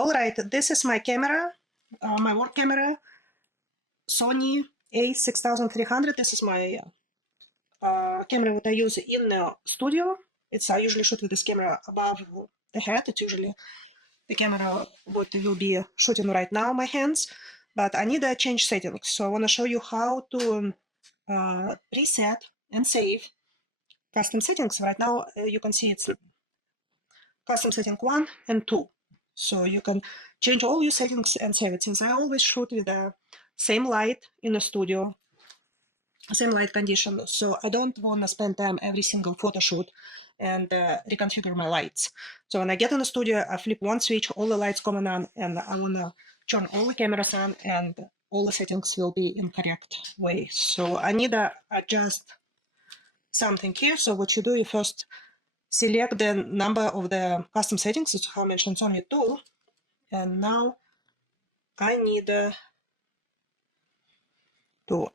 All right, this is my camera, my work camera, Sony a6300. This is my camera that I use in the studio. I usually shoot with this camera above the head. It's usually the camera what will be shooting right now, my hands. But I need to change settings. So I want to show you how to reset and save custom settings. Right now, you can see it's custom setting 1 and 2. So you can change all your settings and save it. Since I always shoot with the same light in the studio, same light condition, so I don't want to spend time every single photo shoot and reconfigure my lights. So when I get in the studio, I flip one switch, all the lights come on, and I want to turn all the cameras on, and all the settings will be in correct way. So I need to adjust something here. So what you do, you first select the number of the custom settings. It's how I mentioned, it's only 2. And now I need to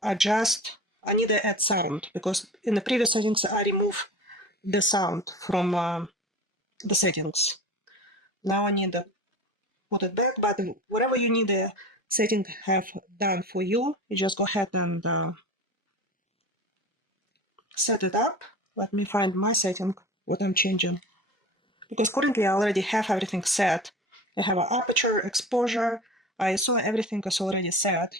adjust, I need to add sound, because in the previous settings I remove the sound from the settings. Now I need to put it back, but whatever you need the setting have done for you, you just go ahead and set it up. Let me find my setting, what I'm changing. Because currently I already have everything set. I have an aperture, exposure, ISO, everything is already set.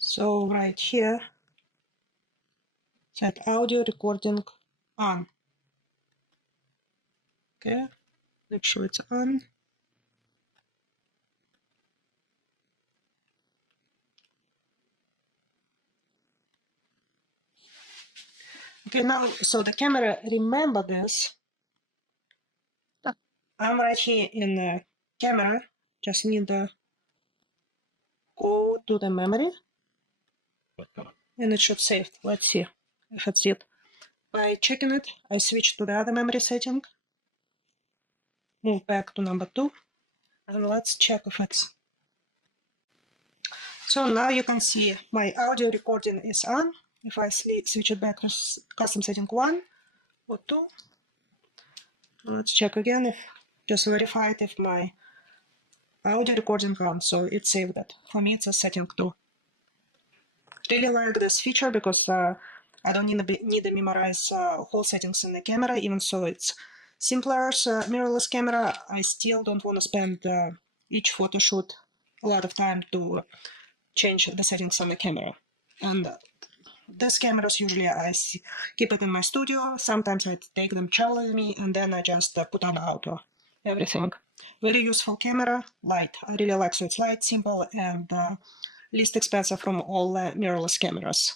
So right here, set audio recording on. Okay, make sure it's on. Okay, now, so the camera remember this. I'm right here in the camera, just need to go to the memory, and it should save. Let's see if it's it. By checking it, I switch to the other memory setting, move back to number 2, and let's check if it's. So now you can see my audio recording is on. If I switch it back to custom setting 1 or 2, let's check again, if just verify it if my audio recording on. So it saved it. For me, it's a setting 2. Really like this feature because I don't need to memorize whole settings in the camera. Even so, it's simpler mirrorless camera. I still don't want to spend each photo shoot a lot of time to change the settings on the camera. And these cameras usually I keep it in my studio. Sometimes I take them travel with me, and then I just put on auto, everything. Very useful camera, light. I really like, so it's light, simple, and least expensive from all mirrorless cameras.